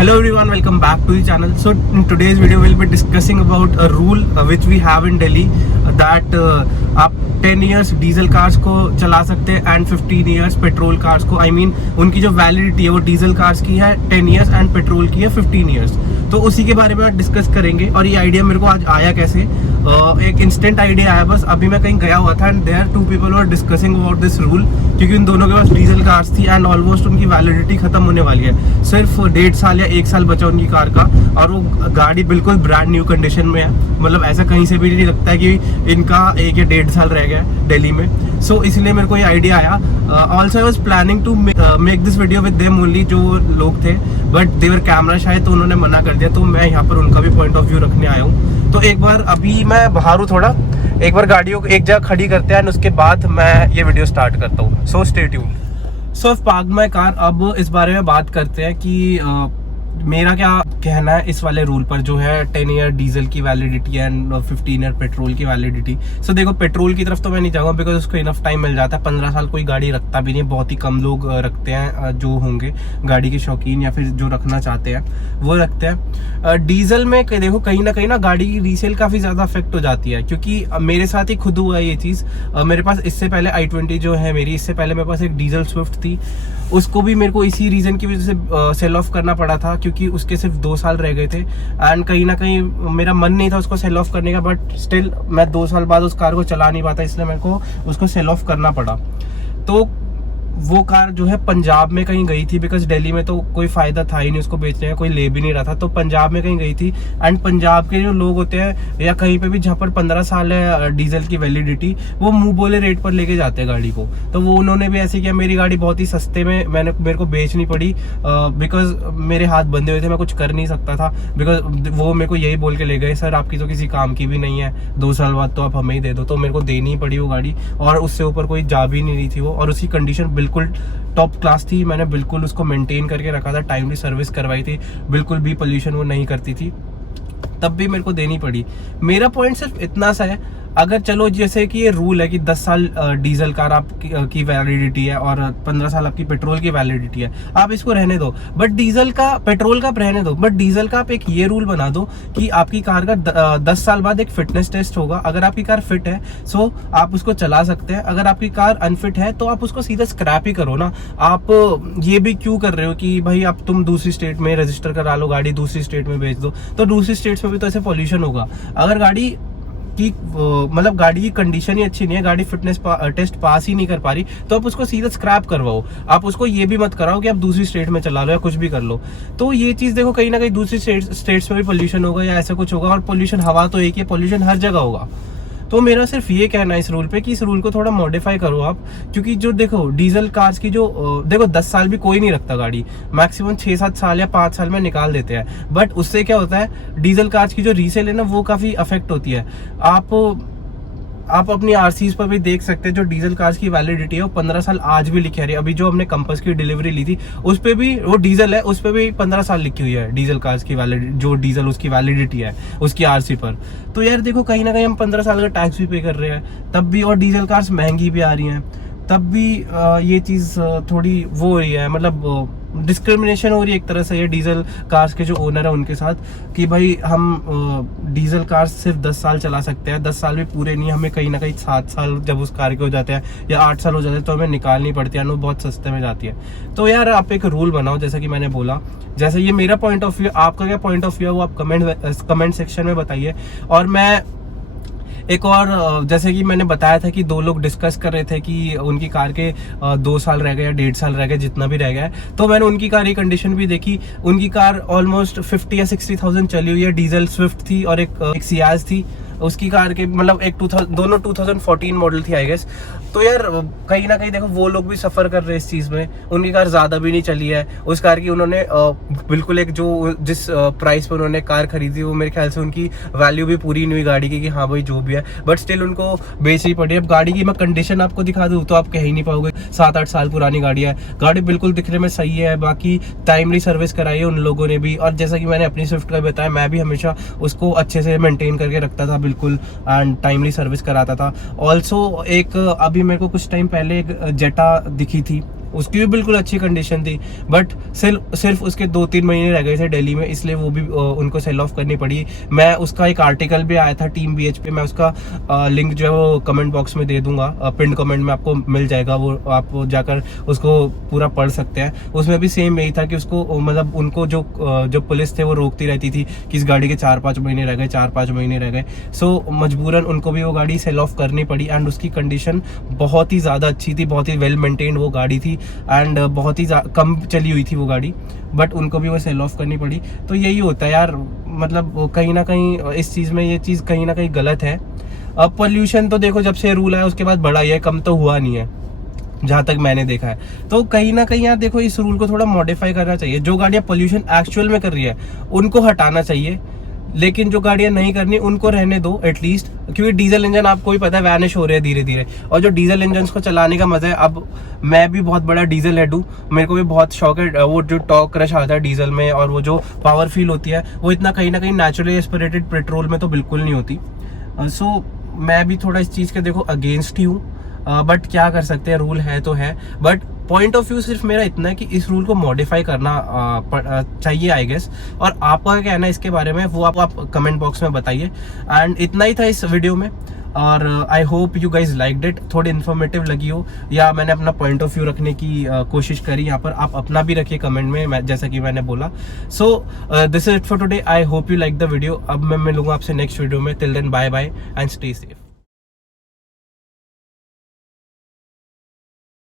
Hello everyone, welcome back to the channel. So in today's video we'll be discussing about a rule which we have in Delhi that आप 10 years diesel cars को चला सकते हैं and 15 years petrol cars को. I mean उनकी जो validity है वो डीजल कार्स की है 10 years एंड पेट्रोल की है 15 years. तो उसी के बारे में आज डिस्कस करेंगे. और ये आइडिया मेरे को आज आया कैसे, एक इंस्टेंट आइडिया आया. बस अभी मैं कहीं गया हुआ था and there two people were discussing about this rule, क्योंकि उन दोनों के पास डीजल कार्स थी एंड ऑलमोस्ट उनकी वैलिडिटी खत्म होने वाली है. सिर्फ 1.5 साल या 1 साल बचा उनकी कार का और वो गाड़ी बिल्कुल ब्रांड न्यू कंडीशन में है. मतलब ऐसा कहीं से भी नहीं लगता है कि इनका 1 या 1.5 साल रह गया है दिल्ली में. सो इसलिए मेरे को ये आइडिया आया. Also I was planning to make this video with them only, जो लोग थे, बट देवर कैमरा शायद तो उन्होंने मना कर दिया. तो मैं यहाँ पर उनका भी पॉइंट ऑफ व्यू रखने आया हूँ. तो एक बार अभी मैं बाहर हूँ थोड़ा, एक बार गाड़ियों को एक जगह खड़ी करते हैं एंड उसके बाद मैं ये वीडियो स्टार्ट करता हूँ. So stay tuned. So park my car. अब इस बारे में बात करते हैं कि मेरा क्या कहना है इस वाले रूल पर, जो है 10 ईयर डीजल की वैलिडिटी एंड 15 ईयर पेट्रोल की वैलिडिटी. सो देखो, पेट्रोल की तरफ तो मैं नहीं जाऊँगा बिकॉज उसको इनफ टाइम मिल जाता है. 15 साल कोई गाड़ी रखता भी नहीं, बहुत ही कम लोग रखते हैं जो होंगे गाड़ी के शौकीन या फिर जो रखना चाहते हैं वो रखते हैं. डीजल में देखो कहीं ना गाड़ी की रीसेल काफ़ी ज़्यादा अफेक्ट हो जाती है, क्योंकि मेरे साथ ही खुद हुआ है ये चीज़. मेरे पास इससे पहले i20 जो है मेरी, इससे पहले मेरे पास एक डीजल स्विफ्ट थी. उसको भी मेरे को इसी रीज़न की वजह से सेल ऑफ करना पड़ा था, क्योंकि उसके सिर्फ 2 साल रह गए थे एंड कहीं ना कहीं मेरा मन नहीं था उसको सेल ऑफ करने का. बट स्टिल मैं 2 साल बाद उस कार को चला नहीं पाता, इसलिए मेरे को उसको सेल ऑफ करना पड़ा. तो वो कार जो है पंजाब में कहीं गई थी, बिकॉज दिल्ली में तो कोई फायदा था ही नहीं उसको बेचने का, कोई ले भी नहीं रहा था. तो पंजाब में कहीं गई थी एंड पंजाब के जो लोग होते हैं या कहीं पे भी जहाँ पर 15 साल है डीजल की वैलिडिटी, वो मुंह बोले रेट पर लेके जाते हैं गाड़ी को. तो वो उन्होंने भी ऐसे किया. मेरी गाड़ी बहुत ही सस्ते में मेरे को बेचनी पड़ी बिकॉज मेरे हाथ बंधे हुए थे, मैं कुछ कर नहीं सकता था. बिकॉज वो मेरे को यही बोल के ले गए, सर आपकी तो किसी काम की भी नहीं है, 2 साल बाद तो आप हमें ही दे दो. तो मेरे को देनी ही पड़ी वो गाड़ी, और उससे ऊपर कोई जा भी नहीं रही थी वो, और उसकी कंडीशन बिल्कुल टॉप क्लास थी. मैंने बिल्कुल उसको मेंटेन करके रखा था, टाइमली सर्विस करवाई थी, बिल्कुल भी पोल्यूशन वो नहीं करती थी, तब भी मेरे को देनी पड़ी. मेरा पॉइंट सिर्फ इतना सा है, अगर चलो जैसे कि ये रूल है कि 10 साल डीजल कार आपकी वैलिडिटी है और 15 साल आपकी पेट्रोल की वैलिडिटी है, आप इसको रहने दो. बट पेट्रोल का रहने दो, बट डीजल का आप एक ये रूल बना दो कि आपकी कार का 10 साल बाद एक फिटनेस टेस्ट होगा. अगर आपकी कार फिट है सो आप उसको चला सकते हैं. अगर आपकी कार अनफिट है तो आप उसको सीधा स्क्रैप ही करो ना. आप ये भी क्यों कर रहे हो कि भाई अब तुम दूसरी स्टेट में रजिस्टर करा लो गाड़ी, दूसरी स्टेट में बेच दो. तो दूसरी स्टेट्स में भी तो ऐसे पॉल्यूशन होगा. अगर गाड़ी की मतलब गाड़ी की कंडीशन ही अच्छी नहीं है, गाड़ी फिटनेस टेस्ट पास ही नहीं कर पा रही, तो आप उसको सीधा स्क्रैप करवाओ. आप उसको ये भी मत कराओ कि आप दूसरी स्टेट में चला लो या कुछ भी कर लो. तो ये चीज देखो, कहीं ना कहीं दूसरी स्टेट्स में भी पोल्यूशन होगा या ऐसा कुछ होगा. और पोल्यूशन हवा तो एक ही है, पोल्यूशन हर जगह होगा. तो मेरा सिर्फ ये कहना है इस रूल पे कि इस रूल को थोड़ा मॉडिफाई करो आप. क्योंकि जो देखो डीजल कार्स की जो देखो 10 साल भी कोई नहीं रखता गाड़ी, मैक्सिमम 6-7 साल या 5 साल में निकाल देते हैं. बट उससे क्या होता है, डीजल कार्स की जो रीसेल है ना वो काफ़ी अफेक्ट होती है. आप अपनी आरसीज पर भी देख सकते हैं, जो डीजल कार्स की वैलिडिटी है वो 15 साल आज भी लिखी आ रही है. अभी जो हमने कंपस की डिलीवरी ली थी उस पर भी वो डीजल है, उस पर भी 15 साल लिखी हुई है डीजल कार्स की वैलिडिटी, जो डीजल उसकी वैलिडिटी है उसकी आरसी पर. तो यार देखो, कहीं ना कहीं हम 15 साल का टैक्स भी पे कर रहे हैं तब भी, और डीजल कार्स महंगी भी आ रही हैं तब भी ये चीज़ थोड़ी वो हो रही है, मतलब डिस्क्रिमिनेशन हो रही है एक तरह से ये डीजल कार्स के जो ओनर है उनके साथ, कि भाई हम डीजल कार्स सिर्फ 10 साल चला सकते हैं. 10 साल भी पूरे नहीं, हमें कहीं ना कहीं 7 साल जब उस कार के हो जाते हैं या 8 साल हो जाते हैं तो हमें निकालनी पड़ती है, वो बहुत सस्ते में जाती है. तो यार आप एक रूल बनाओ, जैसा कि मैंने बोला. जैसे ये मेरा पॉइंट ऑफ व्यू, आपका क्या पॉइंट ऑफ व्यू है वो आप कमेंट सेक्शन में बताइए. और मैं एक और, जैसे कि मैंने बताया था कि 2 लोग डिस्कस कर रहे थे कि उनकी कार के 2 साल रह गए या 1.5 साल रह गए, जितना भी रह गया है. तो मैंने उनकी कार की कंडीशन भी देखी. उनकी कार ऑलमोस्ट 50 या 60,000 चली हुई है. डीजल स्विफ्ट थी और एक सियाज थी. उसकी कार के मतलब दोनों 2014 मॉडल थी आई गेस. तो यार कहीं ना कहीं देखो वो लोग भी सफ़र कर रहे हैं इस चीज़ में. उनकी कार ज़्यादा भी नहीं चली है. उस कार की उन्होंने बिल्कुल एक जो जिस प्राइस पर उन्होंने कार खरीदी वो मेरे ख्याल से उनकी वैल्यू भी पूरी नहीं हुई गाड़ी की, कि हाँ भाई जो भी है, बट स्टिल उनको बेचनी पड़ी. अब गाड़ी की मैं कंडीशन आपको दिखा दूँ तो आप कह ही नहीं पाओगे, 7-8 साल पुरानी गाड़ी है. गाड़ी बिल्कुल दिखने में सही है, बाकी टाइमली सर्विस कराई है उन लोगों ने भी. और जैसा कि मैंने अपनी स्विफ्ट का बताया, मैं भी हमेशा उसको अच्छे से मेंटेन करके रखता था बिल्कुल, एंड टाइमली सर्विस कराता था. ऑल्सो एक अभी मेरे को कुछ टाइम पहले एक जेटा दिखी थी उसकी भी बिल्कुल अच्छी कंडीशन थी, बट सिर्फ उसके 2-3 महीने रह गए थे दिल्ली में, इसलिए वो भी उनको सेल ऑफ करनी पड़ी। मैं उसका एक आर्टिकल भी आया था टीम BH पे, मैं उसका लिंक जो है वो कमेंट बॉक्स में दे दूंगा, पिन कमेंट में आपको मिल जाएगा, वो आप जाकर उसको पूरा पढ़ सकते हैं। उसमें भी सेम यही था कि उसको मतलब उनको जो पुलिस थे वो रोकती रहती थी कि इस गाड़ी के 4-5 महीने रह गए, 4-5 महीने रह गए। सो मजबूरन उनको भी वो गाड़ी सेल ऑफ करनी पड़ी, एंड उसकी कंडीशन बहुत ही ज़्यादा अच्छी थी, बहुत ही वेल मेंटेन्ड वो गाड़ी थी, एंड बहुत ही कम चली हुई थी वो गाड़ी, बट उनको भी वो सेल ऑफ करनी पड़ी। तो यही होता है यार, मतलब कहीं ना कहीं इस चीज़ में ये चीज़ कहीं ना कहीं गलत है। अब पोल्यूशन तो देखो जब से रूल आया उसके बाद बढ़ा ही है, कम तो हुआ नहीं है जहाँ तक मैंने देखा है। तो कहीं ना कहीं यार देखो इस रूल को थोड़ा मॉडिफाई करना चाहिए। जो गाड़ियाँ पोल्यूशन एक्चुअल में कर रही है उनको हटाना चाहिए, लेकिन जो गाड़ियां नहीं करनी उनको रहने दो एटलीस्ट, क्योंकि डीजल इंजन आपको भी पता है वैनिश हो रहे हैं धीरे धीरे, और जो डीजल इंजन को चलाने का मजा है, अब मैं भी बहुत बड़ा डीजल हेड हूँ, मेरे को भी बहुत शौक है। वो जो टॉर्क क्रश आता है डीजल में और वो जो पावर फील होती है वो इतना कहीं ना कहीं नेचुरली एस्पिरेटेड पेट्रोल में तो बिल्कुल नहीं होती। सो मैं भी थोड़ा इस चीज़ के देखो अगेंस्ट ही हूँ, बट क्या कर सकते हैं, रूल है तो है। बट पॉइंट ऑफ व्यू सिर्फ मेरा इतना है कि इस रूल को मॉडिफाई करना चाहिए आई गेस। और आपका क्या कहना है इसके बारे में वो आप कमेंट बॉक्स में बताइए। एंड इतना ही था इस वीडियो में, और आई hope you guys liked it, थोड़ी इन्फॉर्मेटिव लगी हो, या मैंने अपना पॉइंट ऑफ व्यू रखने की कोशिश करी यहाँ पर। आप अपना भी रखिए कमेंट में, जैसा कि मैंने बोला। So this is it for today, I hope you like the video. अब मैं मिलूंगा आपसे नेक्स्ट वीडियो में, till then bye bye and stay safe.